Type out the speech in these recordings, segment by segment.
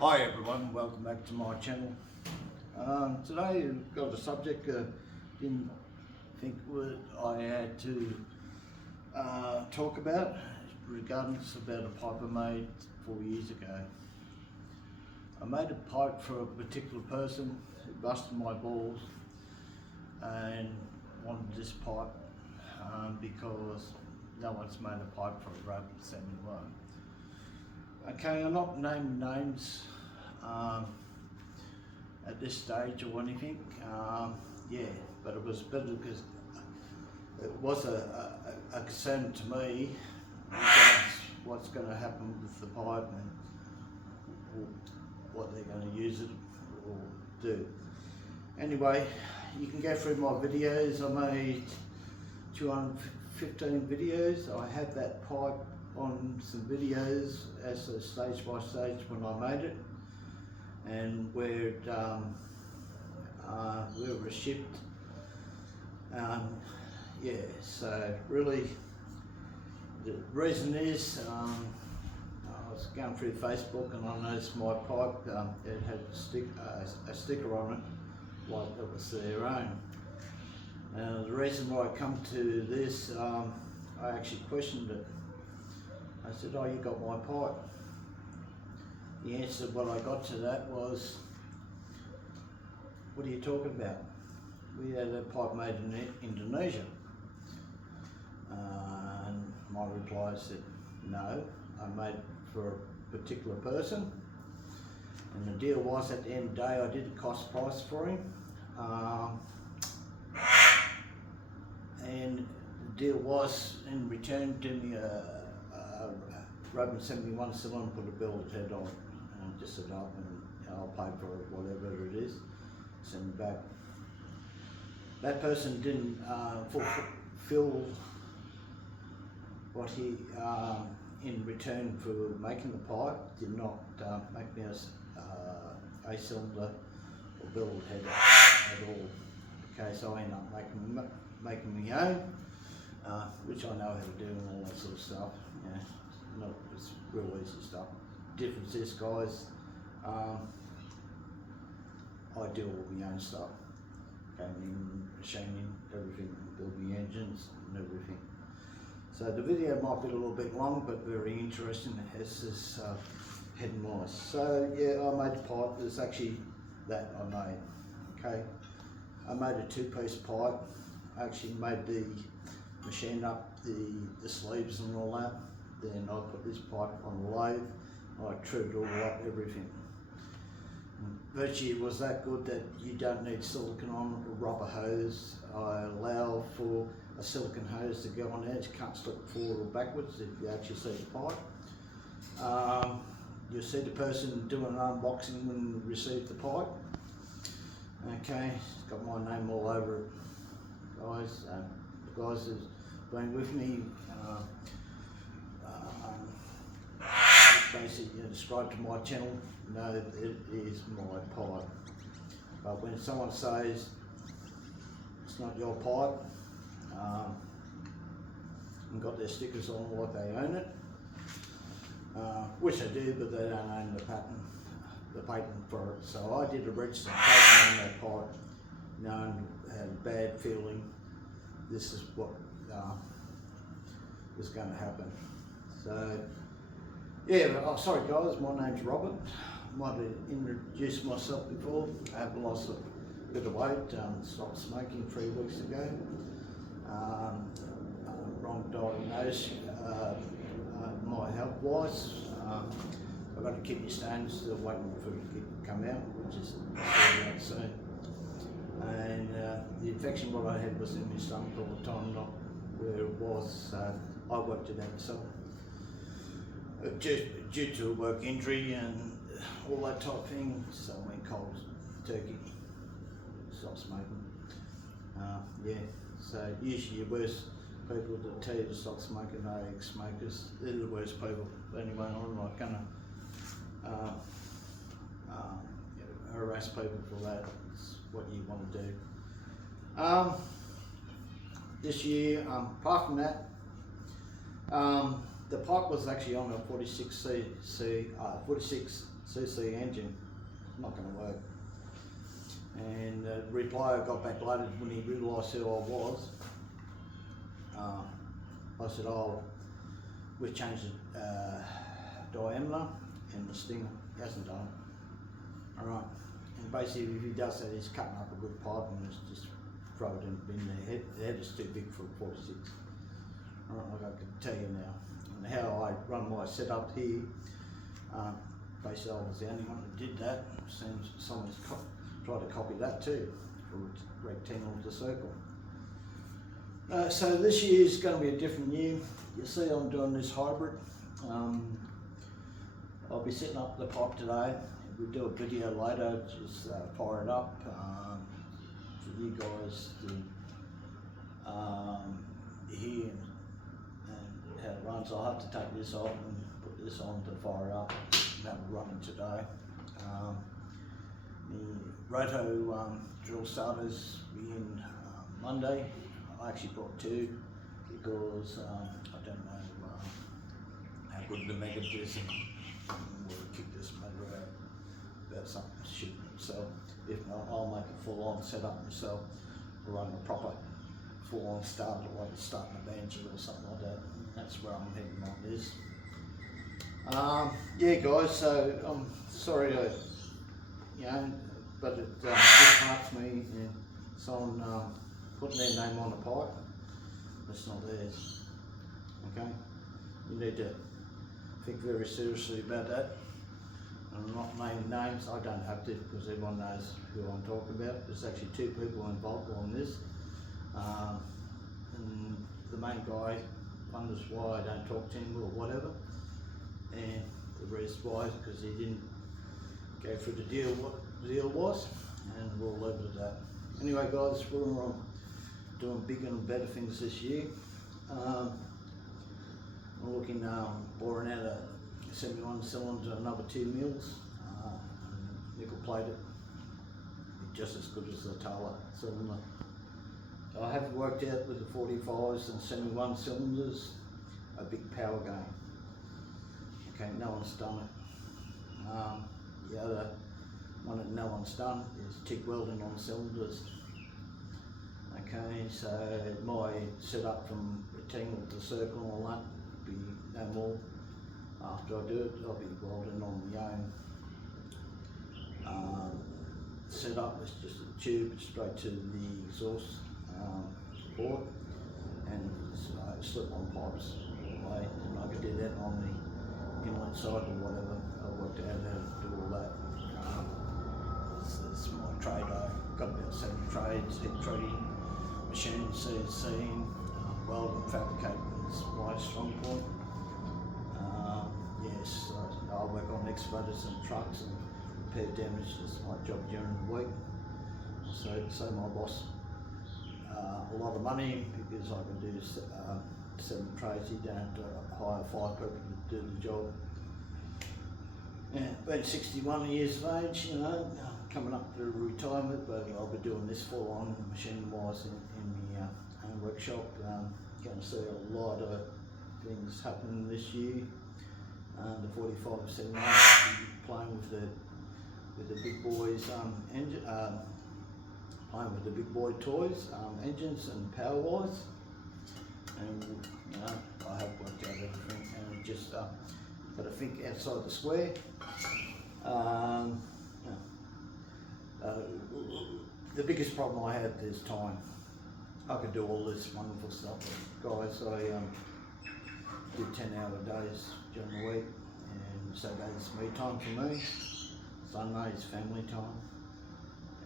Hi everyone, welcome back to my channel. Today we've got a subject didn't think I had to talk about, regardless about a pipe I made 4 years ago. I made a pipe for a particular person who busted my balls and wanted this pipe because no one's made a pipe for a Rovan 71. Okay, I'm not naming names at this stage or anything, yeah, but it was better because it was a concern to me what's going to happen with the pipe and what they're going to use it or do. Anyway, you can go through my videos. I made 215 videos. I had that pipe on some videos as a stage by stage when I made it, and where it was shipped. Yeah, so really the reason is I was going through Facebook and I noticed my pipe, it had a sticker on it like it was their own. The reason why I come to this, I actually questioned it. I said, oh, you got my pipe. The answer what I got to that was, what are you talking about? We had a pipe made in Indonesia. And my reply said, no, I made it for a particular person. And the deal was, at the end of the day, I did a cost price for him. And the deal was, in return, to me Rovan 71 cylinder, put a billet head on and just set it up, and I'll pay for it, whatever it is, send it back. That person didn't fulfill what he, in return for making the pipe, did not make me a cylinder or billet head at all. Okay, so I ended up making my own, which I know how to do and all that sort of stuff. Yeah. No, it's real easy stuff. Difference is, guys, I do all my own stuff. Gaming, machining, everything, build my engines and everything. So the video might be a little bit long, but very interesting. It has this head and mice. So yeah, I made a pipe. There's actually that I made. Okay, I made a two-piece pipe. I actually made the machine up the sleeves and all that. Then I put this pipe on the lathe, I treated it all up, everything. Virtually it was that good that you don't need silicone on it or rubber hose. I allow for a silicone hose to go on there. You can't slip forward or backwards if you actually see the pipe. You'll see the person doing an unboxing when you receive the pipe. Okay, it's got my name all over it, guys. The guys who's been with me, basically subscribe to my channel, know that it is my pipe. But when someone says it's not your pipe, and got their stickers on like they own it, which they do, but they don't own the patent for it. So I did a registered patent on that pipe, knowing I had a bad feeling this is what was going to happen. So yeah, oh, sorry guys, my name's Robert. Might have introduced myself before. I have lost a bit of weight, stopped smoking 3 weeks ago. Wrong diagnosis, my health wise. I've got a kidney stone, still waiting for it to come out, which is out soon. And the infection what I had was in my stomach all the time, not where it was. I worked it out myself. Due to a work injury and all that type of thing, so I went cold turkey, stopped smoking. Yeah, so usually the worst people that tell you to stop smoking are ex-smokers. They're the worst people. But anyway, I'm not gonna harass people for that. It's what you want to do. This year, apart from that, the pipe was actually on a 46cc engine. Not going to work. And the replier got back later when he realised who I was. I said, oh, we've changed the diameter and the stinger. He hasn't done it. Alright, and basically if he does that, he's cutting up a good pipe and just throw it in the bin there. The head is too big for a 46. Alright, like I can tell you now. And how I run my setup here, basically I was the only one who did that. Seems someone's tried to copy that too, from rectangle to circle. So this year is going to be a different year. You see I'm doing this hybrid. I'll be setting up the pipe today. We'll do a video later, just fire it up for you guys to hear and how it runs. I'll have to take this off and put this on to fire it up. That will run today. The roto drill starters will be in Monday. I actually brought two because I don't know how good the maggot is, and we'll kick this matter out about something shooting itself. If not, I'll make a full-on setup myself. I'll run a proper full-on starter like starting a banshee or something like that. That's where I'm heading on this. Yeah, guys. So I'm sorry to, but it disheartens me and someone putting their name on a pipe. It's not theirs. Okay, you need to think very seriously about that. I'm not naming names. I don't have to because everyone knows who I'm talking about. There's actually two people involved on this, and the main guy wonders why I don't talk to him or whatever, and the rest why because he didn't go through the deal. What the deal was, and we'll leave it at that. Anyway, guys, we're doing bigger and better things this year. I'm looking boring out a 71 cylinder, another 2 mils, nickel plated, just as good as the Taylor cylinder. I have worked out with the 45s and 71 cylinders a big power gain. Okay, no one's done it. The other one that no one's done is TIG welding on cylinders. Okay, so my setup from rectangle to circle and all that will be no more. After I do it, I'll be welding on my own setup. It's just a tube straight to the exhaust port and slip-on pipes all the way. And I could do that on the inlet side or whatever. I worked out how to do all that. It's my trade. I've got about 7 trades: heat treating, machine, CNCing, welding, fabricating is my strong point. Yes, I work on excavators and trucks and repair damage. That's my job during the week. So my boss a lot of money because I can do 7 trades. You don't have to hire 5 people to do the job. Yeah, been 61 years of age, coming up to retirement, but I'll be doing this full on machine-wise in my own workshop. Going to see a lot of things happening this year. The 45 79 playing with the big boys engine, playing with the big boy toys, engines and power wise, and I have worked out everything and just got to think outside the square. The biggest problem I have is time. I could do all this wonderful stuff, but guys, I do 10-hour days during the week, and Saturday's me time for me. Sunday's family time,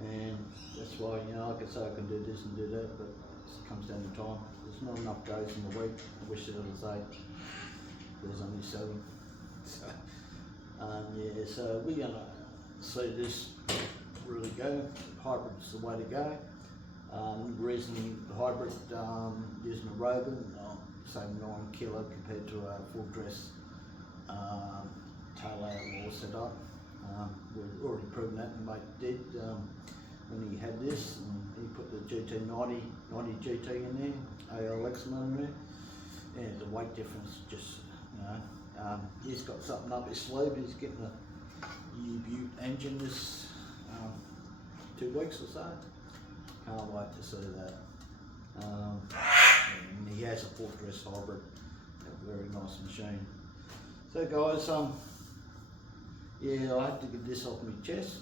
and that's why I can say I can do this and do that, but it comes down to time. There's not enough days in the week. I wish there was 8. There's only 7. So, yeah, so we're gonna see this really go. Hybrid's the way to go. The reason the hybrid using a Rovan, same 9 kilo compared to a full dress tail outlaw setup. We've already proven that, and mate did when he had this, and he put the GT90 GT in there, ALX motor in there, and the weight difference just You know, he's got something up his sleeve. He's getting a U-Butte engine this 2 weeks or so. Can't wait to see that. And he has a Fortress hybrid, a very nice machine. So guys, yeah, I had to get this off my chest.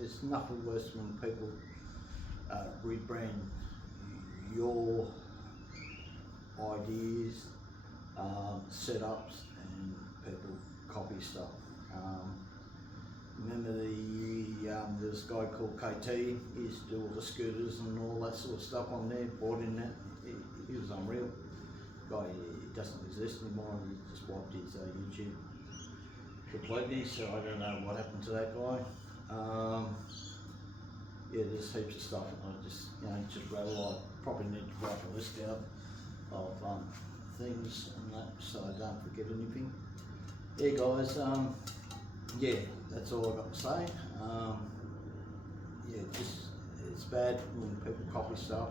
It's nothing worse when people rebrand your ideas, setups, and people copy stuff. Remember this guy called KT, he used to do all the scooters and all that sort of stuff on there, bought in that. He was unreal. Guy, he doesn't exist anymore, he just wiped his YouTube completely, so I don't know what happened to that guy. Yeah, there's heaps of stuff, and I just, just rattle. I probably need to write a list out of things and that, so I don't forget anything. Yeah, guys, yeah, that's all I've got to say. Yeah, it's bad when people copy stuff,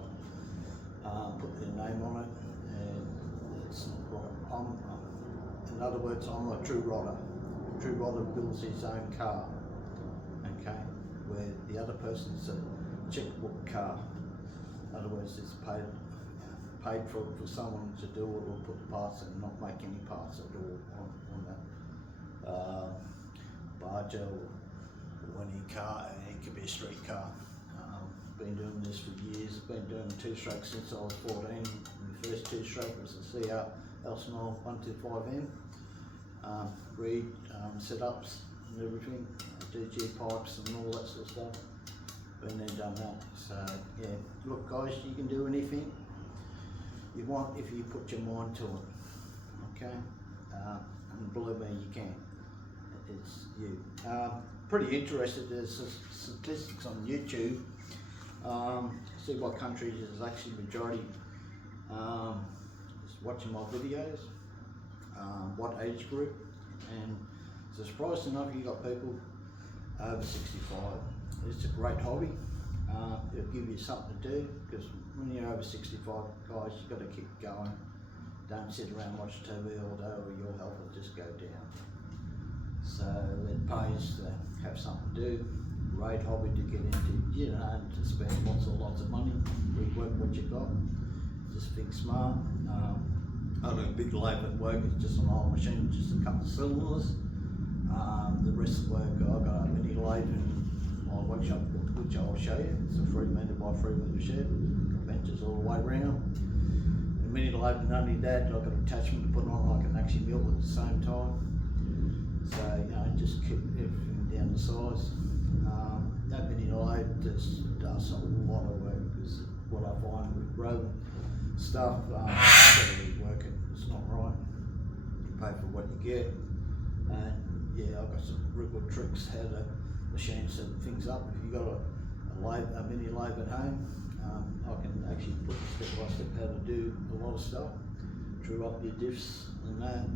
put their name on it, and it's not right. In other words, I'm a true rodder. A true rodder builds his own car, okay, where the other person's a checkbook car. In other words, it's paid for someone to do it or put the parts and not make any parts at all on that baja or any car. It could be a street car. Been doing this for years. Been doing 2-stroke since I was 14. My first 2-stroke was a CR Elsinore 125M. Read setups and everything, DG pipes and all that sort of stuff. Been there, done that. So yeah, look guys, you can do anything you want if you put your mind to it. Okay, and believe me, you can. It's you. Pretty interested. There's statistics on YouTube. See what countries is actually majority is watching my videos. What age group, and so surprised enough, you got people over 65. It's a great hobby. It'll give you something to do, because when you're over 65, guys, you've got to keep going. Don't sit around and watch TV all day, or your health will just go down. So it pays to have something to do. Great hobby to get into, to spend lots of money. Rework what you got. Just think smart. I got a big lathe at work. It's just an old machine, just a couple of cylinders. The rest of the work, I've got a mini lathe in my workshop, which I'll show you. It's a 3 metre by 3 metre shed, benches all the way around. The mini lathe, not only that, I've got an attachment to put on, I can actually mill at the same time. So, just keep everything down to size. That mini lathe just does a lot of work, because what I find with Rovan stuff, you gotta rework it. It's not right. You pay for what you get, and yeah, I've got some real good tricks how to machine certain things up. If you've got a mini lathe at home, I can actually put step by step how to do a lot of stuff. True up your diffs and that.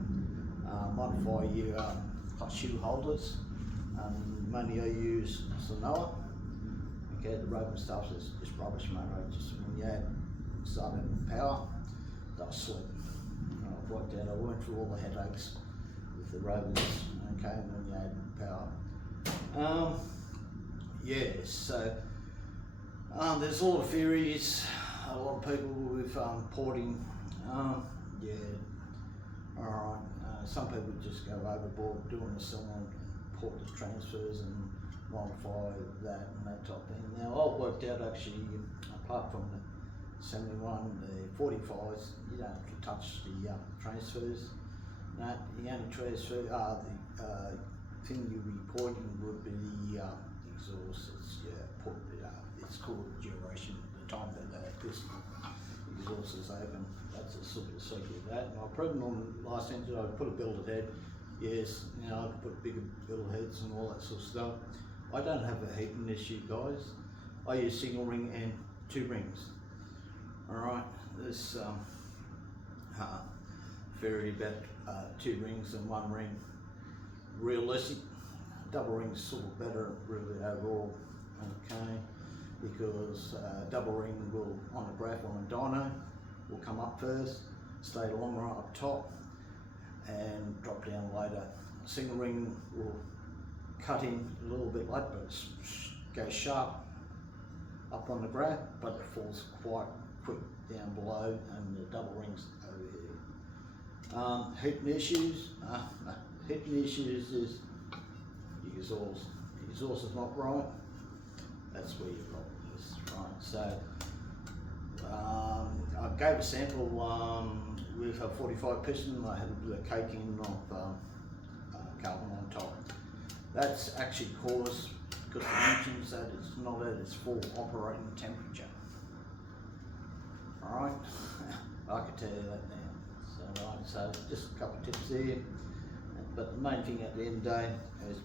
Modify your hot shoe holders. Mainly I use Sanoa. Okay, the Rovan stuff is just rubbish, mate. Just when you add sudden power, they'll slip. I've worked out, I went through all the headaches with the Rovans, okay, when you add power. Yeah, so there's a lot of theories, a lot of people with porting. Yeah, alright, some people just go overboard doing the cylinder, port the transfers and modify that and that type of thing. Now I've worked out actually, apart from the 71, the 45s, you don't have to touch the transfers. No, the only transfer, the thing you'll be porting would be the exhaust. It's called duration, the time that this exhaust is open. That's a sort of secret of that. And I've proven on the last engine, I put a billet head. Yes, I can put bigger billet heads and all that sort of stuff. I don't have a heating issue, guys. I use single ring and 2 rings. Alright, this theory about 2 rings and 1 ring. Realistic, double ring's sort of better really overall, okay, because double ring will, on a graph on a dyno, will come up first, stay longer up top, and drop down later. A single ring will cut in a little bit late, but it goes sharp up on the grab, but it falls quite quick down below, and the double rings over here. Heating issues. Heating issues is your exhaust is not right. That's where your problem is, right? So I gave a sample with a 45 piston. I had a bit of caking of carbon on top. That's actually caused because the engine's that it's not at its full operating temperature. Alright, I can tell you that now. So, right, so just a couple of tips there. But the main thing at the end of the day is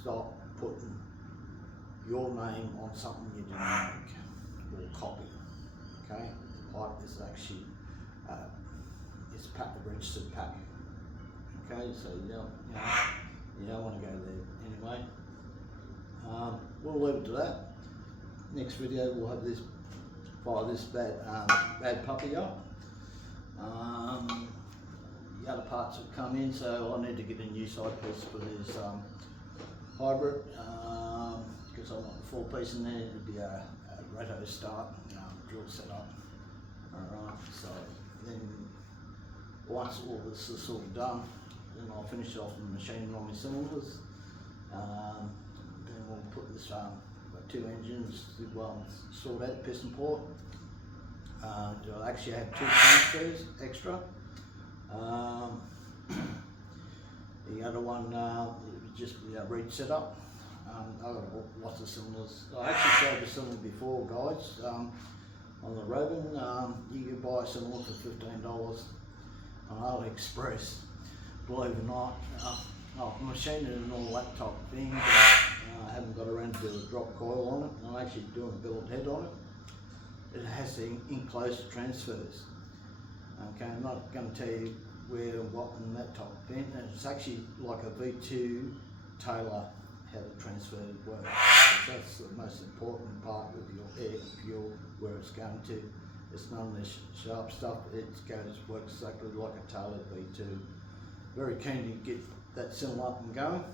stop putting your name on something you didn't make or copy. Okay, the pipe is actually it's registered patent. Okay, so you don't want to go there anyway. We'll leave it to that. Next video we'll have this fire this bad puppy up. The other parts have come in, so I need to get a new side piece for this hybrid because I want the full piece in there. It'd be a roto start drill setup. Alright, so then once all this is sort of done, then I'll finish off the machining on my cylinders. Then we'll put this two engines to sort out the piston port. I'll actually have 2 transfers extra. The other one just reach setup. I've got lots of cylinders. I actually showed the cylinder before, guys. On the Rovan, you can buy a cylinder for $15 on AliExpress. Believe it or not, I've machined it in a laptop thing, but I haven't got around to do a drop coil on it. I'm actually doing a billet head on it. It has the enclosed transfers. Okay, I'm not going to tell you where and what and that type of thing. It's actually like a V2 Taylor, how the transfer works. That's the most important part with your air fuel, where it's going to. It's none of this sharp stuff. It works exactly like a Taylor V2. Very keen to get that cylinder up and going.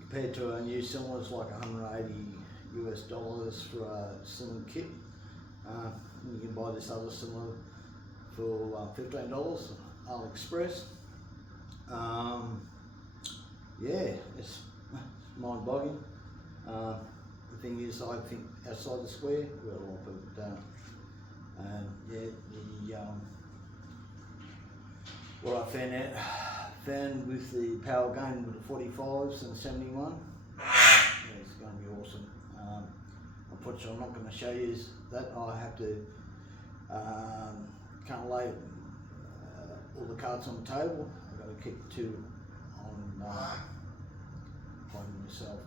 Compared to a new cylinder, it's like $180 US for a cylinder kit. You can buy this other cylinder for $15 AliExpress. Yeah, it's mind-boggling. The thing is, I think outside the square, where a lot of people don't. Yeah, what I found with the power gain with the 45s and 71, it's going to be awesome. Unfortunately, I'm not going to show you that. I have to can't lay all the cards on the table. I've got to keep 2 on finding myself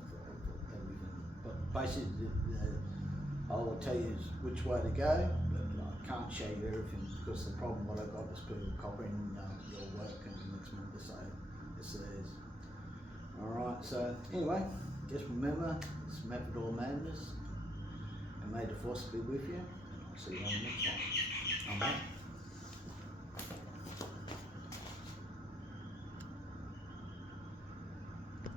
everything. But basically, I will tell you which way to go, but I can't show you everything because the problem what I've got is people copying your work and the next minute to say it's theirs. Alright, so anyway, just remember, it's Matador Madness, and may the force be with you, and I'll see you on the next one. I'm out.